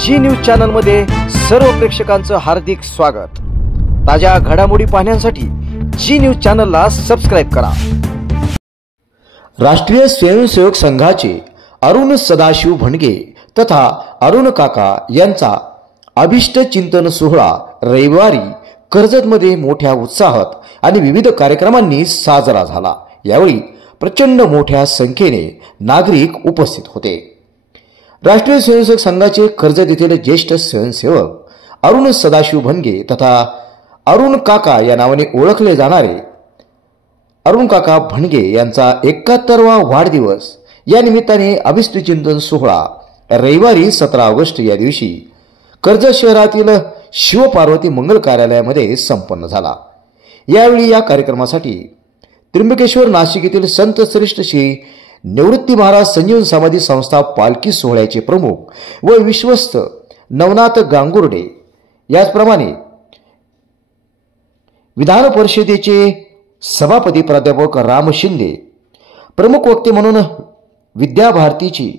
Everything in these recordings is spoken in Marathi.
जी न्यूज चॅनल मध्ये सर्व प्रेक्षकांचं हार्दिक स्वागत। ताज्या घडामोडी पाहण्यासाठी जी न्यूज चॅनलला सबस्क्राइब करा। राष्ट्रीय स्वयंसेवक संघाचे अरुण सदाशिव भणगे तथा अरुण काका यांचा अभिष्ट चिंतन सोहळा रविवारी कर्जतमध्ये मोठ्या उत्साहात आणि विविध कार्यक्रमांनी साजरा झाला। यावेळी प्रचंड मोठ्या संख्येने नागरिक उपस्थित होते। राष्ट्रीय स्वयंसेवक संघाचे कर्जत येथील ज्येष्ठ स्वयंसेवक अरुण सदाशिव भणगे तथा अरुण काका या नावाने ओळखले जाणारे अरुण काका भणगे यांचा 71वा वाढदिवस या निमित्ताने अभिष्ट चिंतन सोहळा रविवारी 17 ऑगस्ट या दिवशी कर्जत शहरातील शिवपार्वती मंगल कार्यालयामध्ये संपन्न झाला। यावेळी या कार्यक्रमासाठी त्र्यंबकेश्वर नाशिक येथील संत श्रेष्ठ श्री निवृत्ती महाराज संजीवन समाधी संस्था पालखी सोहळ्याचे प्रमुख व विश्वस्त नवनाथ गांगुर्डे, याचप्रमाणे विधान परिषदेचे सभापती प्राध्यापक राम शिंदे, प्रमुख वक्ते म्हणून विद्याभारतीची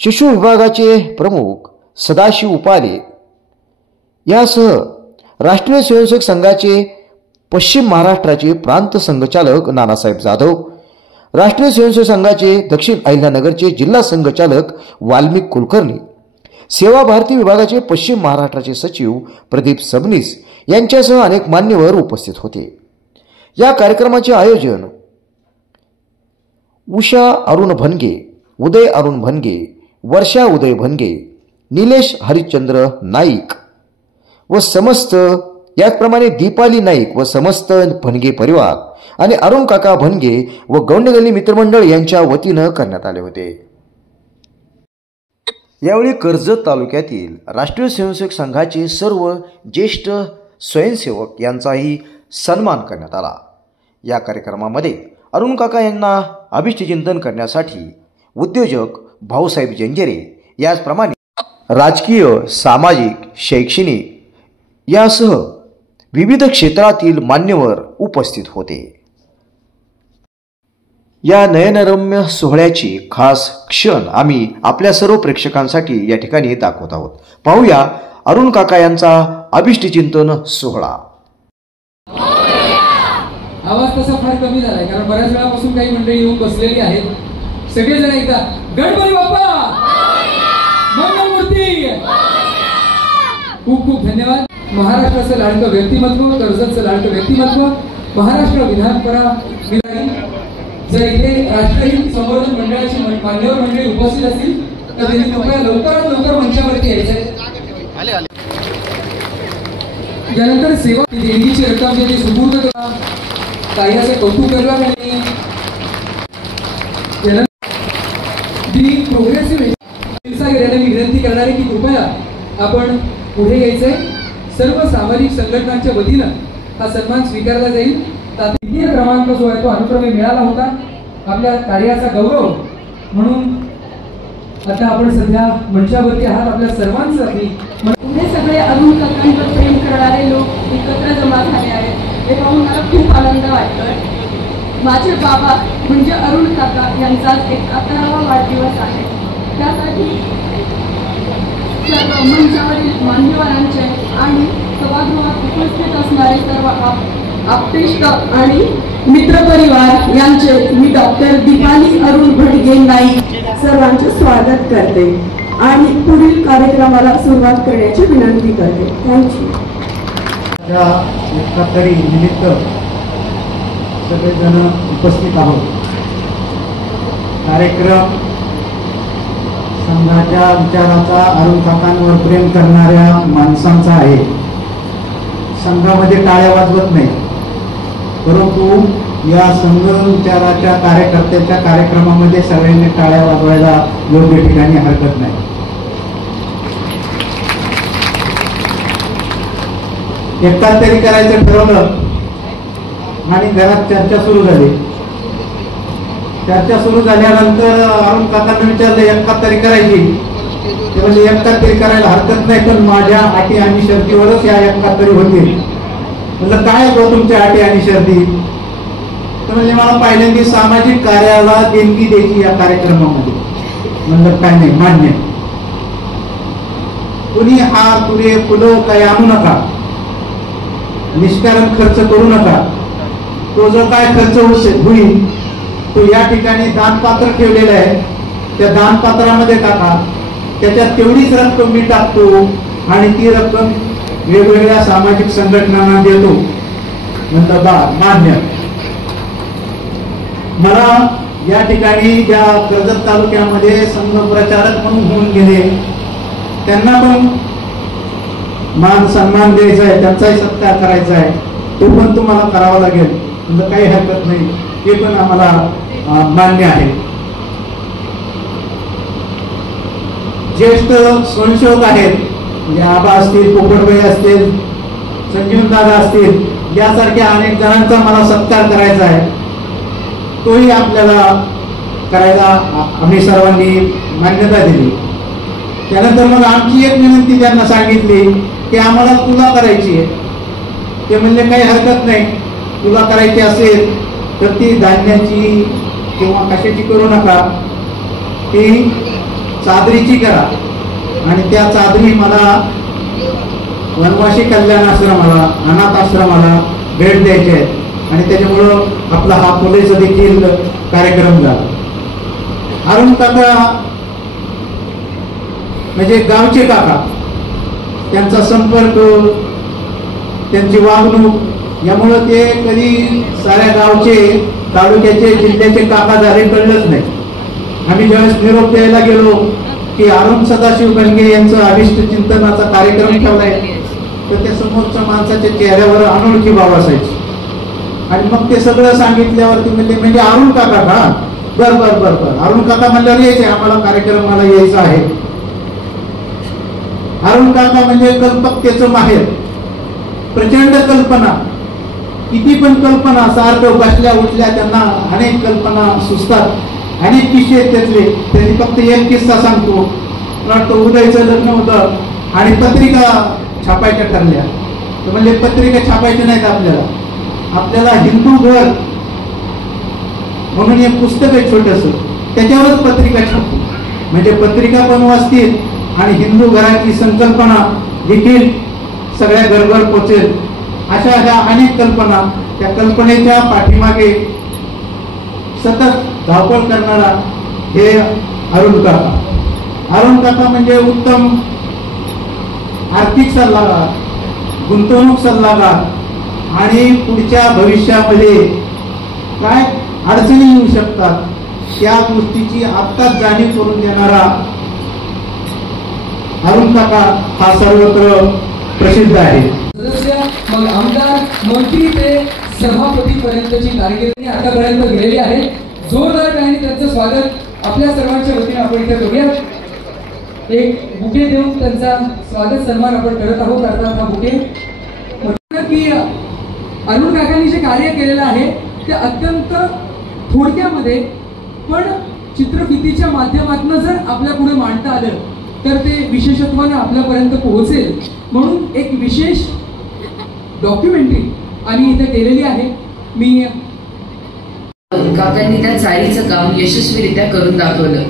शिशु विभागाचे प्रमुख सदाशिव उपाले यासह राष्ट्रीय स्वयंसेवक संघाचे पश्चिम महाराष्ट्राचे प्रांत संघचालक नानासाहेब जाधव, राष्ट्रीय स्वयंसेवक संघाचे दक्षिण अहिल्यानगरचे जिल्हा संघचालक वाल्मिक कुलकर्णी, सेवा भारती विभागाचे पश्चिम महाराष्ट्राचे सचिव प्रदीप सबनीस यांच्यासह अनेक मान्यवर उपस्थित होते। या कार्यक्रमाचे आयोजन उषा अरुण भणगे, उदय अरुण भणगे, वर्षा उदय भणगे, निलेश हरिश्चंद्र नाईक व समस्त, याचप्रमाणे दीपाली नाईक व समस्त भणगे परिवार आणि अरुण काका भणगे व गौंडगल्ली मित्रमंडळ यांच्या वतीनं करण्यात आले होते। यावेळी कर्जत तालुक्यातील राष्ट्रीय स्वयंसेवक संघाचे सर्व ज्येष्ठ स्वयंसेवक यांचाही सन्मान करण्यात आला। या कार्यक्रमामध्ये अरुण काका यांना अभिष्ट चिंतन करण्यासाठी उद्योजक भाऊसाहेब जंजेरे, याचप्रमाणे राजकीय, सामाजिक, शैक्षणिक यासह विविध क्षेत्रातील मान्यवर उपस्थित होते। या नयनरम्य सोहळ्याची खास क्षण आम्ही आपल्या सर्व प्रेक्षकांसाठी या ठिकाणी दाखवत आहोत। पाहूया अरुण काका यांचा अभिष्ट चिंतन सोहळा। आवाज तसा फार कमी झालाय कारण बऱ्याच वेळापासून काही मंडळी येऊन बसलेली आहेत। सगळेजण एकदा गणपती बाप्पा मंगलमूर्ती। खूप खूप धन्यवाद। महाराष्ट्राचं लाडकं व्यक्तिमत्व, कर्जतचं लाडकं व्यक्तिमत्व, महाराष्ट्र विधानपरा विधानी, जर इथे राष्ट्रहित संवर्धन मंडळाची मान्यवर मंडळी उपस्थित असतील तर त्यांनी कृपया लवकरात लवकर मंचावरती यायचंय। यानंतर सेवा देणगीची रक्कम जी सुपूर्द करा, कार्याचे कौतुक करा त्यांनी। प्रोग्रेसिव्ह विनंती करणार आहे की कृपया आपण पुढे यायचंय। सर्व सामाजिक संघटनांच्या वतीनं हा सन्मान स्वीकारला जाईल। तृतीय क्रमांक जो आहे तो अनुक्रमे मिळाला होता आपल्या कार्याचा गौरव म्हणून। आता आपण सध्या मंचावरती आहात आपल्या सर्वांसाठी। हे सगळे अरुण काकांवर प्रेम करणारे लोक एकत्र जमा झाले आहेत हे पाहून मला खूप आनंद वाटतोय। माझे बाबा म्हणजे अरुण काका यांचा 71वा वाढदिवस आहे। त्यासाठी सर्व मंचावरील मान्यवरांचे आणि सभागृहात उपस्थित असणारे सर्व आप्तेष्ट आणि मित्रपरिवार यांचे मी डॉक्टर दीपाली अरुण भणगे नाईक सर्वांचे स्वागत करते आणि पुढील कार्यक्रमाला सुरुवात करण्याची विनंती करते। थँक्यू। त्या 71 निमित्त सगळेजण उपस्थित आहोत। कार्यक्रम संघाच्या विचाराचा, अरुण काकांवर प्रेम करणाऱ्या माणसांचा आहे। संघामध्ये टाळ्या वाजवत नाही, परंतु या संघ विचाराच्या कार्यकर्त्याच्या कार्यक्रमामध्ये सगळ्यांनी टाळ्या वाजवायला योग्य ठिकाणी हरकत नाही। एकटाच तरी करायचं ठरवलं आणि घरात चर्चा सुरू झाली। चर्चा सुरू झाल्यानंतर अरुण काकांना विचारलं 71 करायची, ते म्हणजे 71 करायला हरकत नाही पण माझ्या अटी आणि शर्तीवरच या 71 होतील। म्हणलं काय हो तुमच्या अटी आणि शर्ती? तर म्हणजे मला पहिल्यांदा सामाजिक कार्याला देणगी द्यायची या कार्यक्रमामध्ये। म्हणलं काय नाही, मान्य। कुणी हार तुरे फुलं काही आणू नका, निष्कारण खर्च करू नका. तो जो काय खर्च होईल तो या ठिकाणी दानपात्र ठेवलेलं आहे, त्या दानपात्रामध्ये टाका. त्याच्यात तेवढीच रक्कम मी टाकतो आणि ती रक्कम वेगवेगळ्या सामाजिक संघटनांना देतो. म्हणतात बा मान्य. मला या ठिकाणी ज्या कर्जत तालुक्यामध्ये संघ प्रचारक म्हणून होऊन गेले त्यांना पण मान सन्मान द्यायचा आहे, त्यांचाही सत्कार करायचा आहे. तो पण तुम्हाला करावा लागेल, म्हणजे काही हरकत नाही, ते पण आम्हाला मान्य आहे. ज्येष्ठ संशोधक आहेत, म्हणजे आबा असतील, पोपटबाई असतील, संजीवन दादा असतील, यासारख्या अनेक जणांचा मला सत्कार करायचा आहे. तोही आपल्याला करायला आम्ही सर्वांनी मान्यता दिली. त्यानंतर मग आमची एक विनंती त्यांना सांगितली की आम्हाला तुला करायची आहे. ते म्हणले काही हरकत नाही, तुला करायची असेल तर ती धान्याची किंवा कशाची करू नका, ती चादरीची करा. आणि त्या चादरी मला वनवासी कल्याण आश्रमाला, अनाथ आश्रमाला भेट द्यायचे आहेत. आणि त्याच्यामुळं आपला हा फुलेचा देखील कार्यक्रम झाला. अरुण काका म्हणजे गावचे काका, त्यांचा संपर्क, त्यांची वागणूक यामुळं ते कधी साऱ्या गावचे, तालुक्याचे, जिल्ह्याचे काका झाले कळलंच नाही. आम्ही ज्यावेळेस निरोप द्यायला गेलो की अरुण सदाशिव गणगे यांचं अभिष्ट चिंतनाचा कार्यक्रम ठेवलाय, तर त्या समोरच्या माणसाच्या चेहऱ्यावर अनोळखी भाव असायची. आणि मग ते सगळं सांगितल्यावरती म्हणजे अरुण काका का, बर बर बर बर अरुण काका म्हणल्यावर यायचे, आम्हाला कार्यक्रमाला यायचं आहे. अरुण काका म्हणजे कल्पकतेचं माहेर, प्रचंड कल्पना, किती पण कल्पना, सारखं बसल्या उठल्या त्यांना अनेक कल्पना सुचतात, अनेक किस्से आहेत त्यातले. त्यांनी फक्त एक किस्सा सांगतो. वाटतं उदयचं लग्न होतं आणि पत्रिका छापायच्या ठरल्या. तर म्हणजे पत्रिका छापायच्या नाहीत आपल्याला, आपल्याला हिंदू घर म्हणून एक पुस्तक आहे छोटस, त्याच्यावरच पत्रिका छापू, म्हणजे पत्रिका पण वाचतील आणि हिंदू घराची संकल्पना देखील सगळ्या घरघर पोचेल. अशा ह्या अनेक कल्पना, त्या कल्पनेच्या पाठीमागे सतत धावपळ करणारा हे अरुण काका. अरुण काका म्हणजे उत्तम आर्थिक सल्लागार, गुंतवणूक सल्लागार आणि पुढच्या भविष्यामध्ये काय अडचणी येऊ शकतात त्या गोष्टीची आत्ताच जाणीव करून देणारा अरुण काका हा सर्वत्र प्रसिद्ध आहे. सदस्य, मग आमदार, मंत्री ते सभापती पर्यंतची कामगिरी आतापर्यंत गेलेली आहे. जोरदार टाळ्यांनी त्यांचं स्वागत आपल्या सर्वांच्या वतीने आपण इथे करूया. एक बुके देऊन त्यांचा स्वागत सन्मान आपण करत आहोत. अर्थात हा बुके की अरुण काकांनी जे कार्य केलेलं आहे ते अत्यंत थोडक्यामध्ये पण चित्रफितीच्या माध्यमातून जर आपल्या पुढे मांडता आलं तर ते विशेषत्वाने आपल्यापर्यंत पोहोचेल. म्हणून एक विशेष डॉक्युमेंटरी आम्ही इथे केलेली आहे. मी काकांनी त्या चाळीचं काम यशस्वीरित्या करून दाखवलं,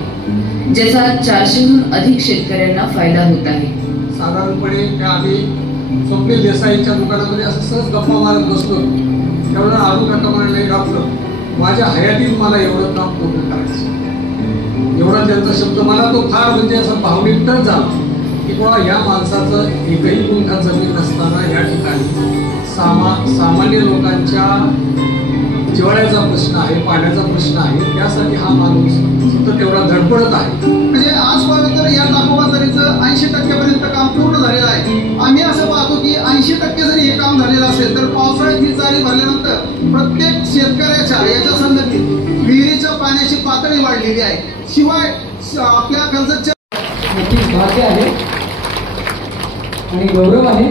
ज्याचा 400हून अधिक शेतकऱ्यांना फायदा होत आहे. साधारणपणे त्या आम्ही स्वप्नील देसाईच्या दुकानामध्ये असं सहज गप्पा मारत बसलो. तेवढं अरुण काका म्हणाले, डॉक्टर माझ्या हयातीत मला एवढं काम पूर्ण करायचं. एवढा त्यांचा शब्द मला तो फार म्हणजे असं भावनिक तर झाला की बुवा या माणसाचं एकही गुंठा जमीन नसताना या ठिकाणी सामान्य लोकांच्या जिवाळ्याचा प्रश्न आहे, पाण्याचा प्रश्न आहे, त्यासाठी हा माणूस सतत एवढा धडपडत आहे. म्हणजे आजपर्यंत या ताकोबाजारीचं 80% काम पूर्ण झालेलं आहे. आम्ही असं पाहतो की 80% जरी हे काम झालेलं असेल तर पावसाळ्यात ही चाळी भरल्यानंतर प्रत्येक शेतकऱ्याच्या याच्या संदर्भात विहिरीच्या पाण्याची पातळी वाढलेली आहे. शिवाय आपल्या कर्जतच्या मोठी भाग्य आहे आणि गौरव आहे.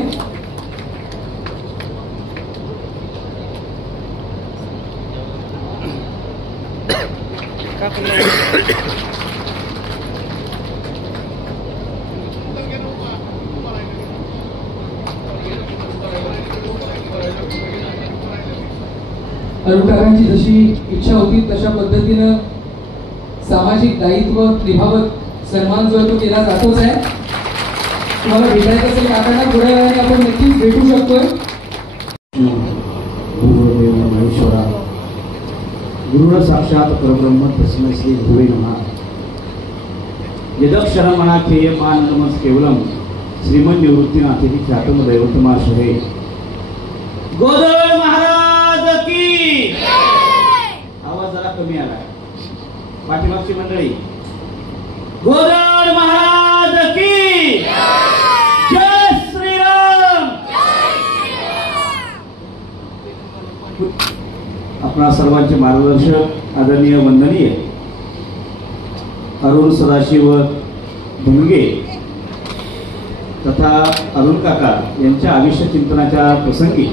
अरुण काकांची जशी इच्छा होती तशा पद्धतीनं सामाजिक दायित्व निभावत सन्मान जो तो केला जातोच आहे. तुम्हाला भेटायचं असेल काकांना थोड्या वेळाने आपण नक्कीच भेटू शकतोय. गुरुदेव महेश्वरा गुरुर साक्षात परब्रह्म तस्मै श्री गुरुवे नमः. यदक्षरमणाख्येय माननमस् केवलम श्रीमन निवृत्तीनाथेति ख्यातम दैवतमाश्रये. गोदळ महाराज की आवाज जरा कमी आला पाठीमागची मंडळी. गोदळ महाराज की जय श्रीराम. आपणा सर्वांचे मार्गदर्शक आदरणीय वंदनीय अरुण सदाशिव भुंगे तथा अरुण काका यांच्या आयुष्य चिंतनाच्या प्रसंगी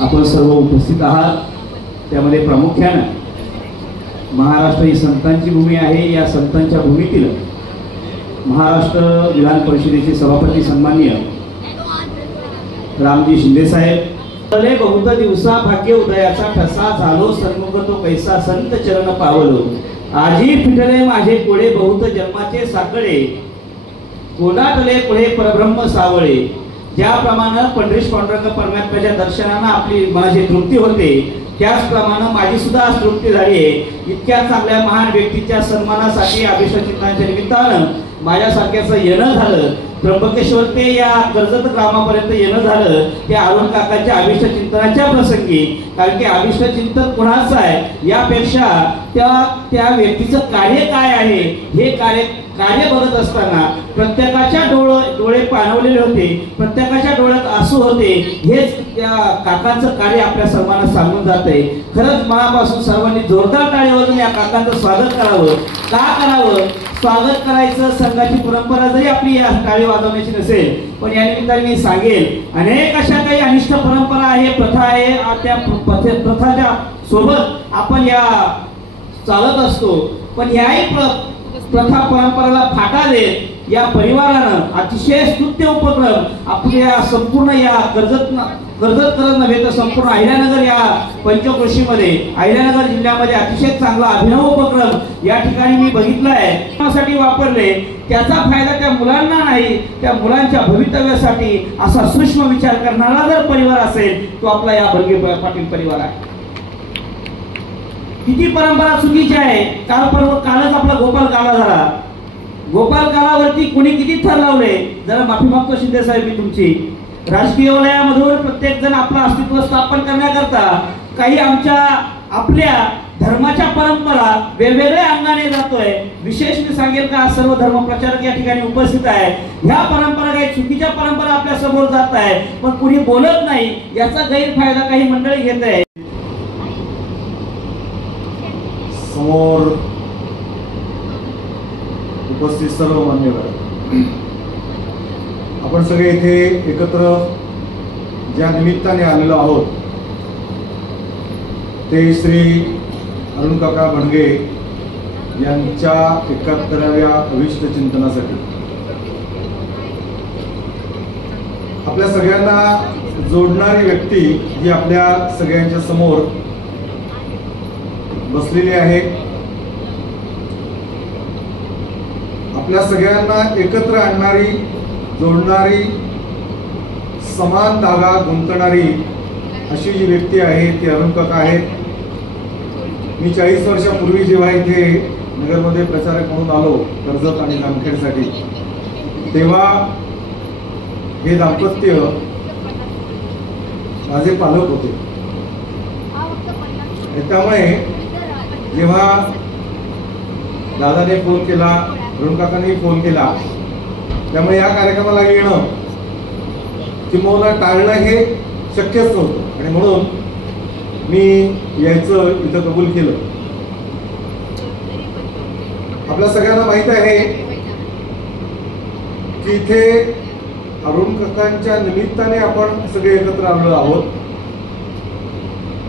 आपण सर्व उपस्थित आहात. त्यामध्ये प्रामुख्यानं महाराष्ट्र ही संतांची भूमी आहे. या संतांच्या भूमीतील महाराष्ट्र विधान परिषदेचे सभापती सन्माननीय रामजी शिंदे साहेब. बहुत दिवसा भाग्य उदयाचा ठसा झालो सन्मुख तो कैसा संत चरण पावलो. आजी फिटले माझे कोडे बहुत जन्माचे साकडे कोडाटले पुढे परब्रह्म सावळे. ज्याप्रमाणे पंढरीश पांडुरंग परमात्म्याच्या दर्शनानं आपली मनाची तृप्ती होते त्याचप्रमाणे माझी सुद्धा तृप्ती झाली आहे. इतक्या चांगल्या महान व्यक्तीच्या सन्मानासाठी अभिषेकाच्या निमित्तानं माझ्यासारख्याचं येणं झालं. त्र्यंबकेश्वर ते या कर्जत ग्रामापर्यंत येणं झालं त्या अरुण काकांच्या अभिष्ट चिंतनाच्या प्रसंगी. कारण की अभिष्ट चिंतन कोणाचं आहे यापेक्षा त्या व्यक्तीचं कार्य काय आहे हे कार्य बघत असताना प्रत्येकाच्या डोळे पाणवलेले होते, प्रत्येकाच्या डोळ्यात आसू होते. हेच त्या काकांचं कार्य आपल्या सर्वांना सांगून जाते. खरंच मनापासून सर्वांनी जोरदार टाळी वाजवून या काकांचं स्वागत करावं. का करावं? स्वागत करायचं संघाची परंपरा जरी आपली या टाळी वाजवण्याची नसेल पण या निमित्ताने मी सांगेल अनेक अशा काही अनिष्ट परंपरा आहे, प्रथा आहे. त्या प्रथाच्या सोबत आपण या चालत असतो. पण याही प्रथा परंपरेला फाटा देत या परिवारानं अतिशय स्तुत्य उपक्रम आपल्या संपूर्ण या कर्जत करत नव्हे तर संपूर्ण अहिल्यानगर या पंचक्रोशीमध्ये अहिल्यानगर जिल्ह्यामध्ये अतिशय चांगला अभिनव उपक्रम या ठिकाणी मी बघितलाय. त्यासाठी वापरले त्याचा फायदा त्या मुलांना नाही त्या मुलांच्या भवितव्यासाठी असा सूक्ष्म विचार करणारा जर परिवार असेल तो आपला या भंगे पाटील परिवार आहे. किती परंपरा चुकीची आहे. कालच आपला गोपाल काला झाला. गोपाल कालावरती कोणी किती थर लावले जरा माफी मागतो शिंदे साहेब मी तुमची. राजकीय वलयामधून प्रत्येक जण आपलं अस्तित्व स्थापन करण्याकरता काही आपल्या धर्माच्या परंपरा वेगवेगळ्या अंगाने जातोय. विशेष मी सांगेल का सर्व धर्म प्रचारक या ठिकाणी उपस्थित आहे. ह्या परंपरा काही चुकीच्या परंपरा आपल्या समोर जात आहे पण कुणी बोलत नाही. याचा गैरफायदा काही मंडळी घेत आहे. समोर उपस्थित सर्व मान्यवर आपण सगळे इथे एकत्र ज्या निमित्ताने आलेलो आहोत ते श्री अरुण काका भणगे यांच्या 71व्या अभिष्ट चिंतनासाठी. आपल्या सगळ्यांना जोडणारी व्यक्ती जी आपल्या सगळ्यांच्या समोर बसलेली आहे. आपल्या सगळ्यांना एकत्र आणणारी जोडणारी समान धागा गुंतणारी अशी जी व्यक्ती आहे ती अरुण काका आहेत. मी 40 वर्षापूर्वी जेव्हा इथे नगरमध्ये प्रचारक म्हणून आलो कर्जत आणि जामखेडसाठी तेव्हा हे दाम्पत्य माझे पालक होते. त्यामुळे जेव्हा दादाने फोन केला अरुण काकांनी फोन केला त्यामुळे या कार्यक्रमाला येणं किंवा टाळणं हे शक्यच नव्हतं आणि म्हणून मी यायचं इथं कबूल केलं. आपल्या सगळ्यांना माहित आहे की इथे अरुण काकांच्या निमित्ताने आपण सगळे एकत्र आलेलो आहोत.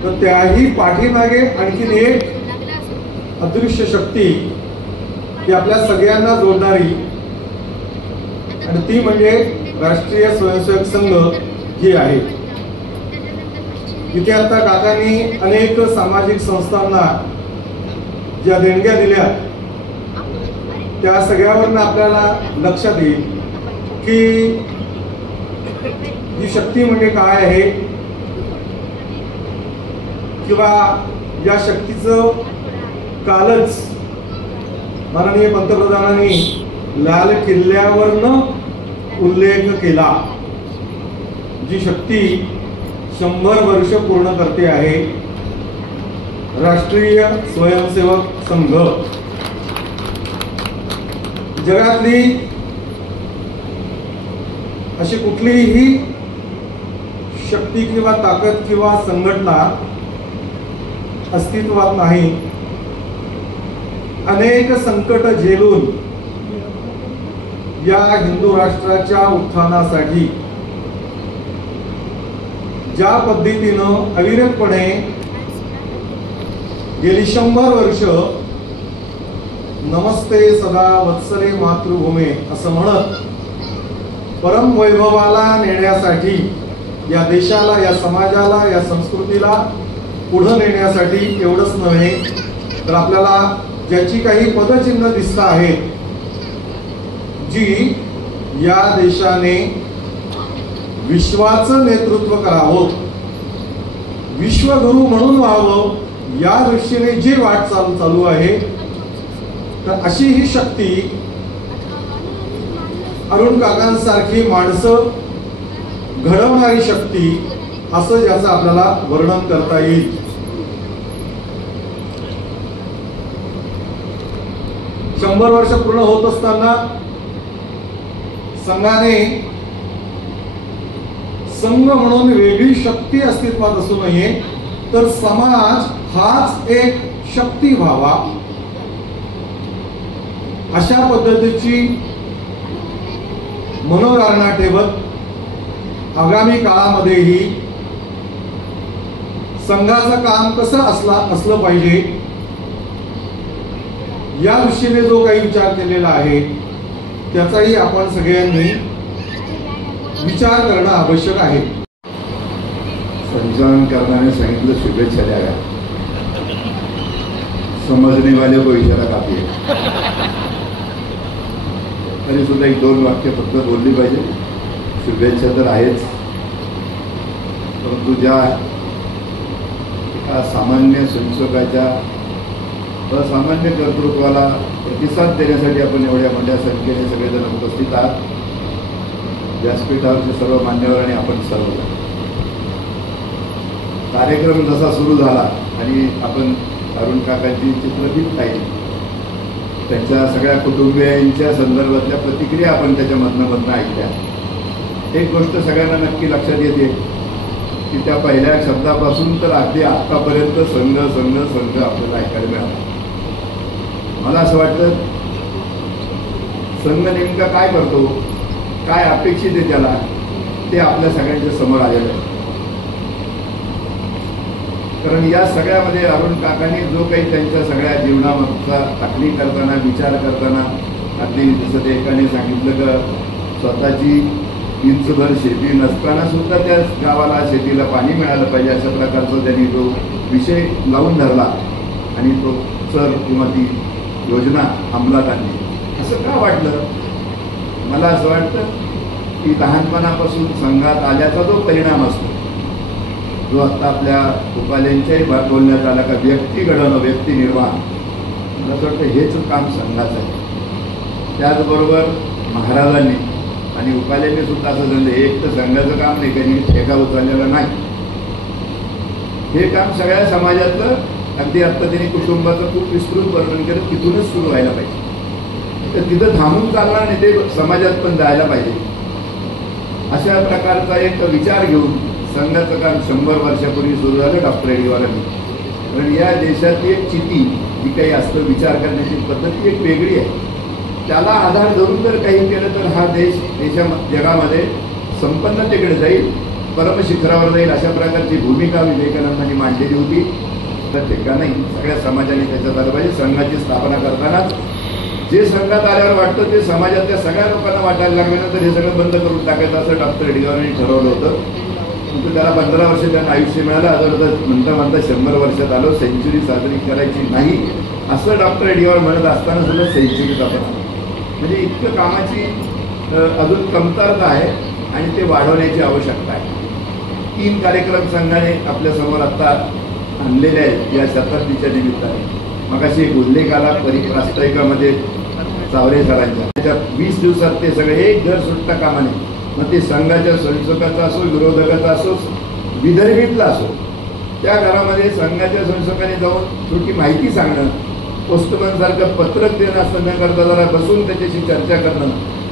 तर त्याही पाठीमागे आणखीन एक अदृश्य शक्ती ती आपल्या सगळ्यांना जोडणारी आणि ती म्हणजे राष्ट्रीय स्वयंसेवक संघ जी आहे. इथे आता काकांनी अनेक सामाजिक संस्थांना ज्या देणग्या दिल्या त्या सगळ्यावरनं आपल्याला लक्षात येईल की ही शक्ती म्हणजे काय आहे किंवा या शक्तीचं कालच माननीय पंतप्रधानांनी लाल किल्ल्यावरनं उल्लेख केला. जी शक्ती 100 वर्ष पूर्ण करते आहे राष्ट्रीय स्वयंसेवक संघ. जगातली अशी कुठलीही शक्ती किंवा ताकद किंवा संघटना अस्तित्वात नाही. अनेक संकट झेलून या हिंदू राष्ट्राच्या उत्थानासाठी ज्या पद्धतीनं अविरतपणे गेली 100 वर्ष नमस्ते सदा वत्सले मातृभूमे असं म्हणत परम वैभवाला नेण्यासाठी या देशाला, या समाजाला, या संस्कृतीला पुढे नेण्यासाठी एवढंच नव्हे तर आपल्याला ज्याची काही पदचिन्ह दिसत आहेत, जी या देशाने विश्वाचं नेतृत्व करावं, विश्वगुरु म्हणून व्हावं, या दृष्टीने जी वाटचाल चालू आहे, तर अशी ही शक्ती अरुण काकांसारखी माणसं घडवणारी शक्ती असं ज्याचं आपल्याला वर्णन करता येईल. शंभर वर्ष पूर्ण होत असताना संघाने संघ म्हणून वेगळी शक्ती अस्तित्वात असू नये तर समाज हाच एक शक्ती व्हावा अशा पद्धतीची मनोधारणा ठेवत आगामी काळामध्येही संघाचं काम कसं असलं पाहिजे या दृष्टीने जो काही विचार केलेला आहे त्याचाही आपण सगळ्यांनी विचार करणं आवश्यक आहे. संचालन करणारे सांगितलं शुभेच्छा द्याव्या, समजने वाले को इशारा काफी आहे. तरी सुद्धा 1-2 वाक्य फक्त बोलली पाहिजे. शुभेच्छा तर आहेच, परंतु ज्या एका सामान्य स्वयंसेवकाच्या असामान्य कर्तृत्वाला प्रतिसाद देण्यासाठी आपण एवढ्या मोठ्या संख्येने सगळेजण उपस्थित आहात. व्यासपीठावरचे सर्व मान्यवर आणि आपण सर्व कार्यक्रम जसा सुरू झाला आणि आपण अरुण काकांची चित्रफित पाहिली, त्यांच्या सगळ्या कुटुंबियांच्या संदर्भातल्या प्रतिक्रिया आपण त्याच्यामधनं ऐकल्या. एक गोष्ट सगळ्यांना नक्की लक्षात येते की त्या पहिल्या शब्दापासून तर अगदी आतापर्यंत संघ संघ संघ आपल्याला ऐकायला मिळाला. मला असं वाटतं संघ नेमका काय करतो, काय अपेक्षित आहे त्याला, ते आपल्या सगळ्यांच्या समोर आलेलं आहे. कारण या सगळ्यामध्ये अरुण काकांनी जो काही त्यांच्या सगळ्या जीवनाचा आखणी करताना, विचार करताना, अगदी जसं ते एकाने सांगितलं का स्वतःची इंचभर शेती नसताना सुद्धा त्या गावाला शेतीला पाणी मिळालं पाहिजे अशा प्रकारचा त्यांनी तो विषय लावून धरला आणि तो सर किंवा ती योजना अंमलात आणली. असं का वाटलं? मला असं वाटतं की लहानपणापासून संघात आल्याचा जो परिणाम असतो, जो आता आपल्या उपाल्यांच्याही बोलण्यात आला का व्यक्ती घडवणं, व्यक्ती निर्माण, मला असं वाटतं हेच काम संघाचं आहे. त्याचबरोबर महाराजांनी आणि उपाल्यांनी सुद्धा असं झालं, एक तर संघाचं काम नाही, कधी ठेका उचललेला नाही. हे काम सगळ्या समाजातलं अगदी आत्ता त्यांनी कुटुंबाचं खूप विस्तृत वर्णन केलं, तिथूनच सुरू व्हायला पाहिजे. तर तिथं थांबून चालणार नाही, ते समाजात पण जायला पाहिजे. अशा प्रकारचा एक विचार घेऊन संघाचं काम 100 वर्षापूर्वी सुरू झालं डॉक्टर एडीवारांनी. कारण या देशातली एक चिती जी काही असतं, विचार करण्याची पद्धती एक वेगळी आहे. त्याला आधार धरून जर काही केलं तर हा देश जगामध्ये संपन्नतेकडे जाईल, परमशिखरावर जाईल, अशा प्रकारची भूमिका विवेकानंदांनी मांडलेली होती. तर ठिकाणी सगळ्या समाजाने त्याच्यात आलं पाहिजे. संघाची स्थापना करतानाच जे संघात आल्यावर वाटतं ते समाजातल्या सगळ्या लोकांना वाटायला लागल्यानंतर हे सगळं बंद करून टाकायचं असं डॉक्टर एडीवारांनी ठरवलं होतं. परंतु त्याला 15 वर्ष त्यांना आयुष्य मिळालं. आता म्हणता 100 वर्षात आलो, सेंचुरी साजरी करायची नाही असं डॉक्टर एडीवार म्हणत असताना सुद्धा सेंचुरीत आपण, म्हणजे इतकं कामाची अजून कमतरता आहे आणि ते वाढवण्याची आवश्यकता आहे. 3 कार्यक्रम संघाने आपल्यासमोर आता आणलेले आहेत या शताब्दीच्या निमित्ताने. मगाशी एक उल्लेख आला परिप्रास्ताविकामध्ये चावरे सरांच्या. त्याच्या 20 दिवसात ते सगळे एक घर सुटता कामा नये. मग ते संघाच्या स्वयंसेवकाचा असो, विरोधकाचा असो, विदर्भीतला असो, त्या घरामध्ये संघाच्या स्वयंसेवकाने जाऊन छोटी माहिती सांगणं, पोस्टमन सारखं पत्रक देणं असं न करता जरा बसून त्याच्याशी चर्चा करणं,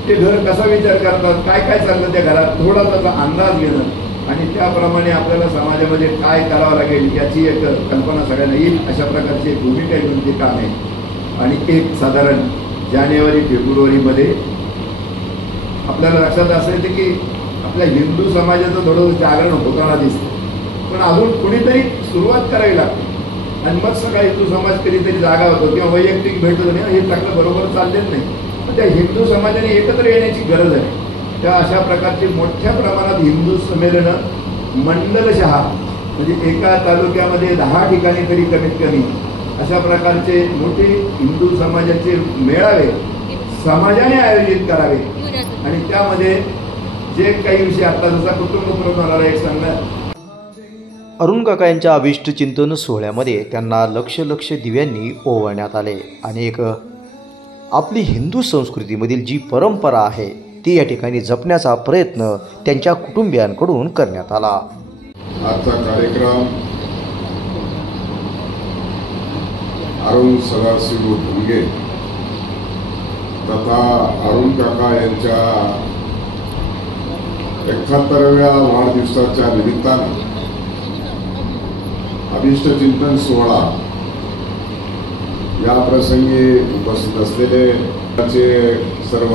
ते घर कसा विचार करतात, काय काय चाललं त्या घरात, थोडा त्याचा अंदाज घेणं आणि त्याप्रमाणे आपल्याला समाजामध्ये काय करावं लागेल याची एक कल्पना सगळ्यांना येईल अशा प्रकारची एक भूमिका घेऊन ते काम आहे. आणि एक साधारण जानेवारी-फेब्रुवारीमध्ये आपल्याला लक्षात असं येतं की आपल्या हिंदू समाजाचं थोडंसं जागरण होताना दिसतं, पण अजून कुणीतरी सुरुवात करावी लागते आणि मग सगळा हिंदू समाज कधीतरी जागा होतो किंवा वैयक्तिक भेटत नाही, हे चांगलं बरोबर चाललेच नाही. पण त्या हिंदू समाजाने एकत्र येण्याची गरज आहे. त्या अशा प्रकारची मोठ्या प्रमाणात हिंदू संमेलनं मंडलशहा म्हणजे एका तालुक्यामध्ये 10 ठिकाणी तरी कमीत कमी अशा प्रकारचे मोठे हिंदू समाजाचे मेळावे समाजाने आयोजित करावे आणि त्यामध्ये जे काही विषय आता जसा कुटुंब पुरवणारा एक सांगणार. अरुण काका यांच्या अभिष्ट चिंतन सोहळ्यामध्ये त्यांना लक्ष दिव्यांनी ओवाळण्यात आले आणि एक आपली हिंदू संस्कृतीमधील जी परंपरा आहे ती या ठिकाणी जपण्याचा प्रयत्न त्यांच्या कुटुंबियांकडून करण्यात आला. आजचा कार्यक्रम अरुण सदाशिव भुंगे तथा अरुण काका यांच्या 71व्या वाढदिवसाच्या निमित्तानं अभिष्ट चिंतन सोहळा या प्रसंगी उपस्थित असलेले सर्व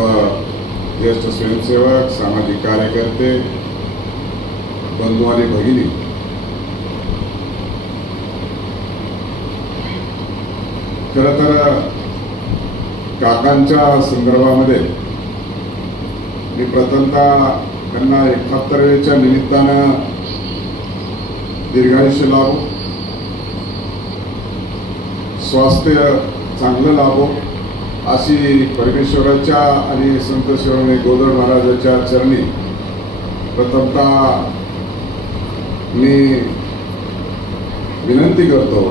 ज्येष्ठ स्वयंसेवक, सामाजिक कार्यकर्ते, बंधू आणि भगिनी, खरं तर काकांच्या संदर्भामध्ये मी प्रथमतः त्यांना 71व्याच्या निमित्तानं दीर्घायुष्य लाभो, स्वास्थ्य चांगलं लाभो अशी परमेश्वराच्या आणि संत शिरोमणी गोदड महाराजाच्या चरणी प्रथमतः मी विनंती करतो.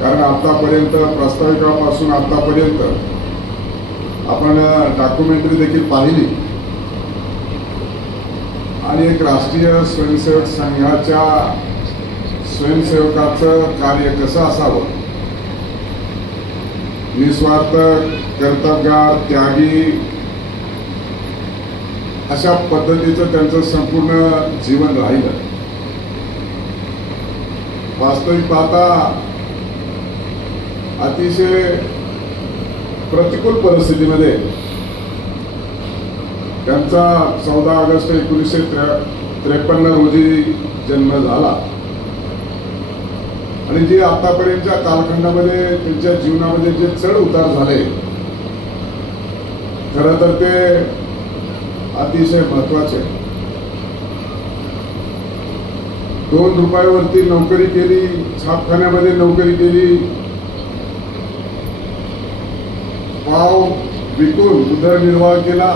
कारण आतापर्यंत प्रास्ताविकापासून आतापर्यंत आपण डॉक्युमेंटरी देखील पाहिली आणि एक राष्ट्रीय स्वयंसेवक संघाच्या स्वयंसेवकाचं कार्य कसं असावं, निस्वार्थ, कर्तबगार, त्यागी अशा पद्धतीचं त्यांचं संपूर्ण जीवन राहिलं. वास्तविक पाहता अतिशय प्रतिकूल परिस्थितीमध्ये त्यांचा 14 ऑगस्ट 1953 रोजी जन्म झाला आणि जे आतापर्यंतच्या कालखंडामध्ये त्यांच्या जीवनामध्ये जे चढ उतार झाले खरं तर ते अतिशय महत्वाचे. 2 रुपयावरती नोकरी केली, छापखान्यामध्ये नोकरी केली, पाव विकून उदरनिर्वाह केला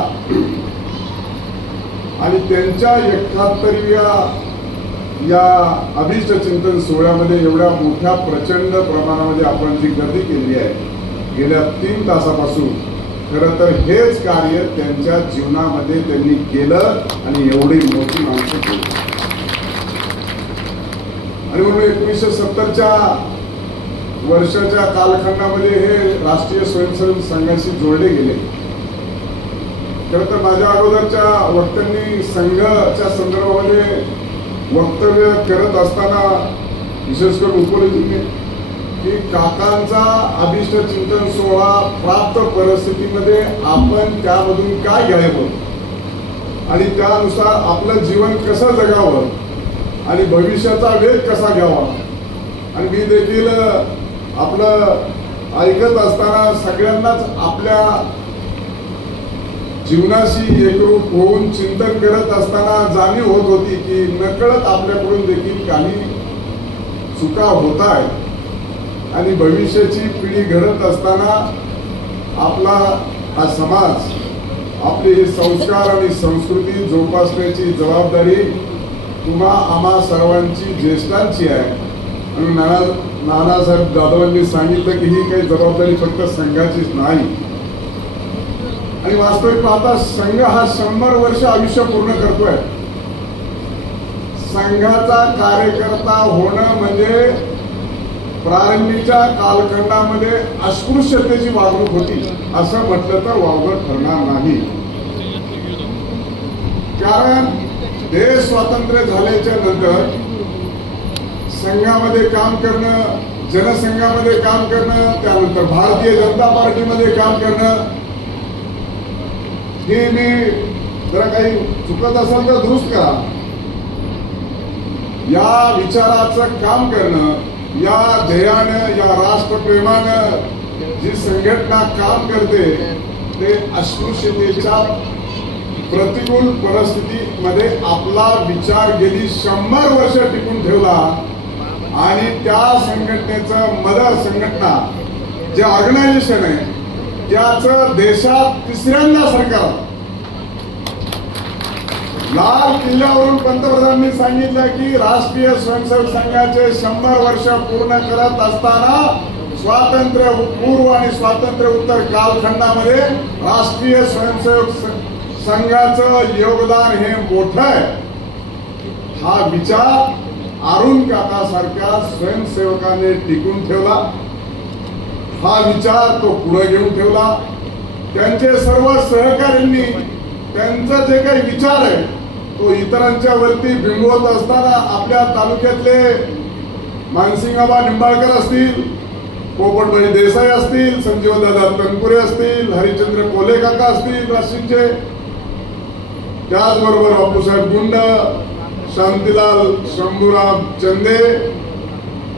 आणि त्यांच्या 71व्या या अभिष्ट चिंतन सोहळ्यामध्ये एवढ्या मोठ्या प्रचंड प्रमाणामध्ये आपण जी गर्दी केली आहे गेल्या 3 तासापासून, खरं तर हेच कार्य त्यांच्या जीवनामध्ये त्यांनी केलं आणि एवढी मोठी माणसं केली. आणि म्हणून 1970च्या वर्षाच्या कालखंडामध्ये हे राष्ट्रीय स्वयंसेवक संघाशी जोडले गेले. खरं तर माझ्या अगोदरच्या वक्त्यांनी संघाच्या संदर्भामध्ये वक्तव्य करत असताना विशेष करून उपरोजींनी की काकांचा अभिष्ट चिंतन सोहळा प्राप्त परिस्थितीमध्ये आपण त्यामधून काय घ्यावं आणि त्यानुसार आपलं जीवन कसं जगावं आणि भविष्याचा वेग कसा घ्यावा. आणि मी देखील आपलं ऐकत असताना सगळ्यांनाच आपल्या जीवनाशी एकरूप होऊन चिंतन करत असताना जाणीव होत होती की नकळत आपल्याकडून देखील काही चुका होत आहेत आणि भविष्याची पिढी घडत असताना आपला हा समाज, आपली ही संस्कार आणि संस्कृती जोपासण्याची जबाबदारी तुम्हा आम्हा सर्वांची ज्येष्ठांची आहे. आणि नानासाहेब जाधवांनी सांगितलं की ही काही जबाबदारी फक्त संघाचीच नाही. आणि वास्तविक पाहता संघ हा 100 वर्ष आयुष्य पूर्ण करतोय. संघाचा कार्यकर्ता होणं म्हणजे प्रारंभीच्या कालखंडामध्ये अस्पृश्यतेची वागणूक होती असं म्हटलं तर वावगं ठरणार नाही. कारण देश स्वातंत्र्य झाल्याच्या नंतर संघामध्ये काम करणं, जनसंघामध्ये काम करणं, त्यानंतर भारतीय जनता पार्टीमध्ये काम करणं, हे मी जरा काही चुकत असेल तर दुरुस्त करा, या विचाराचं काम करणं, या ध्येयानं, या राष्ट्रप्रेमानं जी संघटना काम करते ते अस्पृश्यतेच्या प्रतिकूल परिस्थितीमध्ये आपला विचार गेली 100 वर्ष टिकून ठेवला. आणि त्या संघटनेचं मदर संघटना जे ऑर्गनायझेशन आहे त्याचं देशात 3ऱ्यांदा सरकार. लाल किल्ल्यावरून पंतप्रधानांनी सांगितलं की राष्ट्रीय स्वयंसेवक संघाचे 100 वर्ष पूर्ण करत असताना स्वातंत्र्य पूर्व आणि स्वातंत्र्य उत्तर कालखंडामध्ये राष्ट्रीय स्वयंसेवक संघाचं योगदान हे मोठं आहे. हा विचार अरुण काका सारख्या स्वयंसेवकाने टिकून ठेवला. हा विचार तो पुढे घेऊन ठेवला. त्यांचे सर्व सहकाऱ्यांनी त्यांचा जे काही विचार आहे तो इतरांच्या वरती बिंबवत असताना आपल्या तालुक्यातले मानसिंगाबा निंबाळकर असतील, पोपटभाई देसाई असतील, संजीवदादा तनपुरे असतील, हरिचंद्र कोले काका असतील राशींचे, त्याचबरोबर बापूसाहेब गुंड, शांतीलाल शंभूराव चंदे,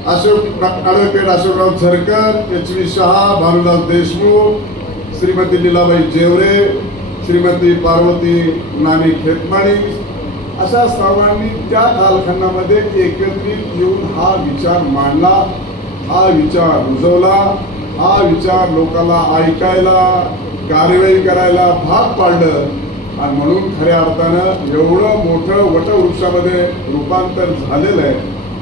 ॲडव्होकेट अशोकराव झरकर, HV शहा, भानुदास देशमुख, श्रीमती लीलाबाई जेवरे, श्रीमती पार्वती नानी खेतमाळी, अशा सर्वांनी त्या कालखंडामध्ये एकत्रित येऊन हा विचार मांडला, हा विचार रुजवला, हा विचार लोकांना ऐकायला, कार्यवाही करायला भाग पाडलं. आणि म्हणून खऱ्या अर्थानं एवढं मोठं वटवृक्षामध्ये रूपांतर झालेलं आहे.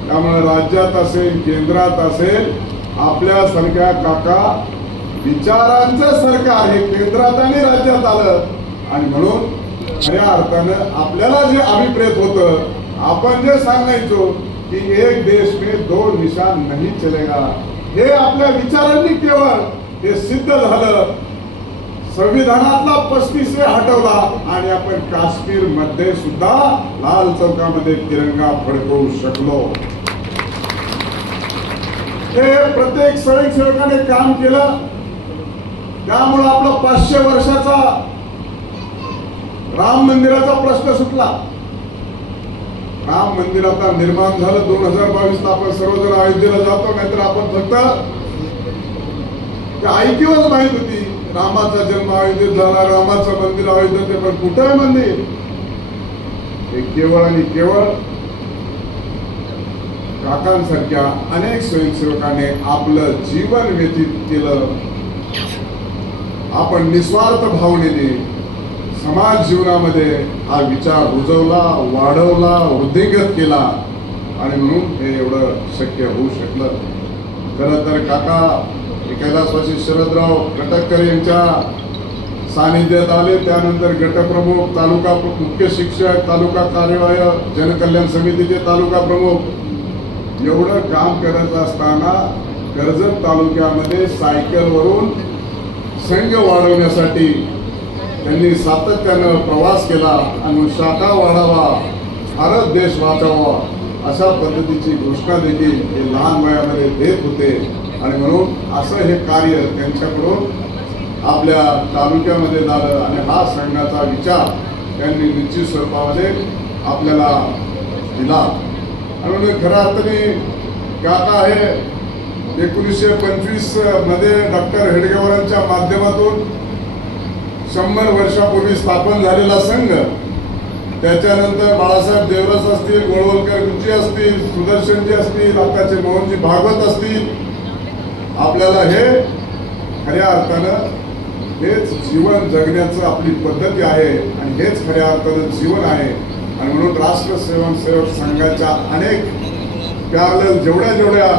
त्यामुळे राज्यात असेल, केंद्रात असेल, आपल्यासारख्या काका विचारांचं सरकार हे केंद्रात आणि राज्यात आलं. आणि म्हणून खऱ्या अर्थानं आपल्याला जे अभिप्रेत होतं, आपण जे सांगायचो की एक देश में 2 निशान नहीं चलेगा, हे आपल्या विचारांनी केवळ हे सिद्ध झालं. संविधानातला 35 हटवला आणि आपण काश्मीर मध्ये सुद्धा लाल चौकामध्ये तिरंगा फडकवू शकलो. हे प्रत्येक स्वयंसेवकाने काम केलं. त्यामुळे आपला 500 वर्षाचा राम मंदिराचा प्रश्न सुटला. राम मंदिर आता निर्माण झालं. 2022 ला आपण सर्वजण अयोध्येला जातो, नाहीतर आपण फक्त ऐकीवच माहित होती रामाचा जन्म अयोध्येत झाला, रामाचं मंदिर अयोध्येत, पण कुठं आहे मंदिर? हे केवळ आणि केवळ काकांसारख्या अनेक स्वयंसेवकाने आपलं जीवन व्यतीत केलं. आपण निस्वार्थ भावनेने समाज जीवनामध्ये हा विचार रुजवला, वाढवला, वृद्धिंगत केला आणि म्हणून हे एवढं शक्य होऊ शकलं. खरं तर काका कैलासवासी शरदराव कटककर यांच्या सानिध्यात आले. त्यानंतर गटप्रमुख, तालुका मुख्य शिक्षक, तालुका कार्यवाह, जनकल्याण समितीचे तालुका प्रमुख एवढं काम करत असताना कर्जत तालुक्यामध्ये सायकलवरून संघ वाढवण्यासाठी त्यांनी सातत्यानं प्रवास केला आणि शाखा वाढावा, भारत देश वाचावा अशा पद्धतीची घोषणा देखील ते लहान वयामध्ये देत होते. आणि म्हणून असं हे कार्य त्यांच्याकडून आपल्या तालुक्यामध्ये झालं आणि हा संघाचा विचार त्यांनी निश्चित स्वरूपामध्ये आपल्याला दिला. आणि खऱ्या अर्थाने काका हे 1925 मध्ये डॉक्टर हेडगेवारांच्या माध्यमातून 100 वर्षापूर्वी स्थापन झालेला संघ, त्याच्यानंतर बाळासाहेब देवरस असतील, गोळवलकर गुरुजी असतील, सुदर्शनजी असतील, आताचे मोहनजी भागवत असतील, आपल्याला हे खऱ्या अर्थानं हेच जीवन जगण्याचं आपली पद्धती आहे आणि हेच खऱ्या अर्थानं जीवन आहे. आणि म्हणून राष्ट्र स्वयंसेवक संघाच्या अनेक पॅरलल जेवढ्या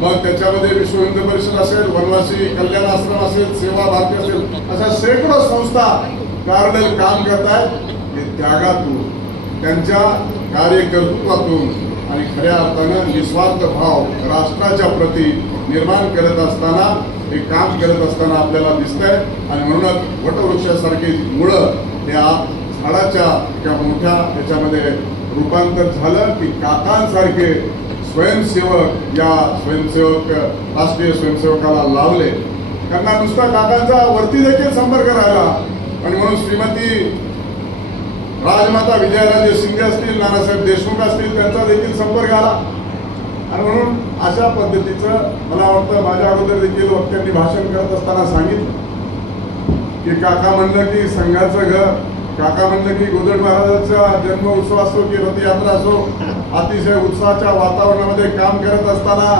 मग त्याच्यामध्ये विश्व हिंदू परिषद असेल, वनवासी कल्याण आश्रम असेल, सेवा भारती असेल, अशा शेकडो संस्था पॅरलल काम करत आहेत. हे त्यागातून त्यांच्या कार्यकर्तृत्वातून आणि खऱ्या अर्थानं निस्वार्थ भाव राष्ट्राच्या प्रती निर्माण करत असताना हे काम करत असताना आपल्याला दिसतंय. आणि म्हणूनच वटवृक्षासारखी मुळं हे आज झाडाच्या एका मोठ्या याच्यामध्ये रूपांतर झालं की काकांसारखे स्वयंसेवक या राष्ट्रीय स्वयंसेवकाला लावले. त्यांना नुसता काकांचा वरती देखील संपर्क राहिला. आणि म्हणून श्रीमती राजमाता विजयराजे शिंदे असतील, नानासाहेब देशमुख असतील, त्यांचा देखील संपर्क आला. आणि म्हणून अशा पद्धतीचं मला वाटतं माझ्या अगोदर देखील वक्त्यांनी भाषण करत असताना सांगितलं की काका म्हणलं की संघाचं घर, काका म्हणलं की गोदड महाराजांचा जन्म उत्सव असो की रथयात्रा असो, अतिशय उत्साहाच्या वातावरणामध्ये काम करत असताना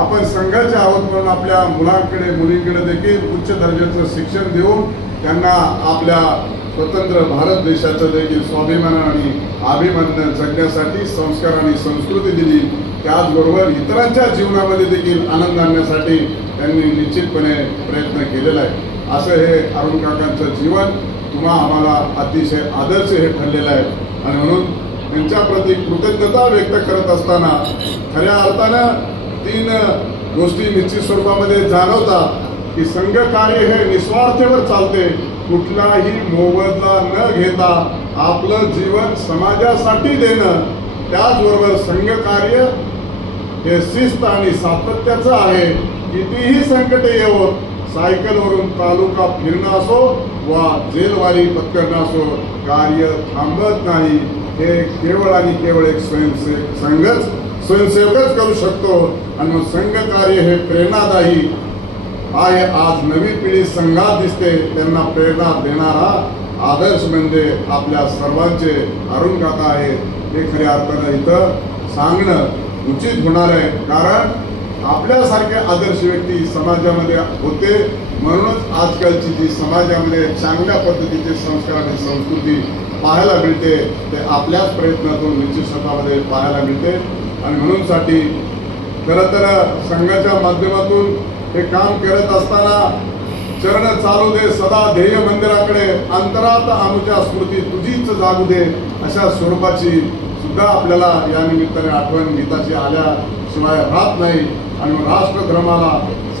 आपण संघाचे आहोत म्हणून आपल्या मुलांकडे मुलींकडे देखील उच्च दर्जाचं शिक्षण देऊन त्यांना आपल्या स्वतंत्र भारत देशाचं देखील स्वाभिमान आणि अभिमान जगण्यासाठी संस्कार आणि संस्कृती दिली. त्याचबरोबर इतरांच्या जीवनामध्ये देखील आनंद आणण्यासाठी त्यांनी निश्चितपणे प्रयत्न केलेला आहे. असं हे अरुण काकांचं जीवन तुम्हा आम्हाला अतिशय आदर्श हे ठरलेलं आहे. आणि म्हणून त्यांच्या प्रती कृतज्ञता व्यक्त करत असताना खऱ्या अर्थानं 3 गोष्टी निश्चित स्वरूपामध्ये जाणवतात की संघ कार्य हे निस्वार्थेवर चालते. कुठलाही मोबदला न घेता आपलं जीवन समाजासाठी देणं, त्याचबरोबर संघ कार्य हे शिस्त आणि सातत्याचं आहे. कितीही संकटे येवो, सायकलवरून तालुका फिरणं असो वा जेलवारी पत्करणं असो, कार्य थांबत नाही. हे केवळ आणि केवळ एक स्वयंसेवकच करू शकतो. आणि मग संघ कार्य हे प्रेरणादायी आहे. आज नवी पिढी संघात दिसते, त्यांना प्रेरणा देणारा आदर्श म्हणजे आपल्या सर्वांचे अरुण काका आहेत. हे खऱ्या अर्थानं इथं सांगणं उचित होणार आहे. कारण आपल्यासारखे आदर्श व्यक्ती समाजामध्ये होते. म्हणूनच आजकालची जी समाजामध्ये चांगल्या पद्धतीचे संस्कार आणि संस्कृती पाहायला मिळते ते आपल्याच प्रयत्नातून निश्चित स्वतःमध्ये पाहायला मिळते. आणि म्हणूनसाठी खरं तर संघाच्या माध्यमातून हे काम करत असताना चरण चालू दे सदा ध्येय मंदिराकडे, अंतरात आमच्या स्मृती तुझीच जागू दे, अशा स्वरूपाची सुद्धा आपल्याला या निमित्ताने आठवण गीताची आल्याशिवाय राहत नाही. आणि राष्ट्रधर्माला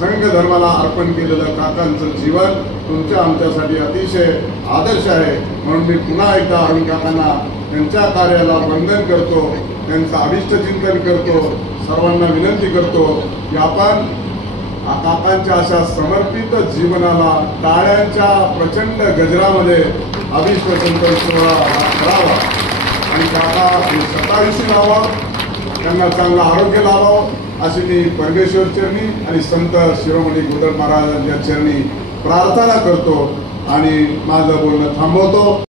संघ धर्माला अर्पण केलेलं काकांचं जीवन तुमच्या आमच्यासाठी अतिशय आदर्श आहे. म्हणून मी पुन्हा एकदा अरुण काकांना त्यांच्या कार्याला वंदन करतो, त्यांचं अभिष्ट चिंतन करतो. सर्वांना विनंती करतो की आपण काकांच्या अशा समर्पित जीवनाला टाळ्यांच्या प्रचंड गजरामध्ये अभिष्ट चिंतन सोहळा करावा. आणि काका 27 लावावं, त्यांना चांगलं आरोग्य लावावं अशी मी परमेश्वर चरणी आणि संत शिरोमणी गोदड महाराजांच्या चरणी प्रार्थना करतो आणि माझं बोलणं थांबवतो.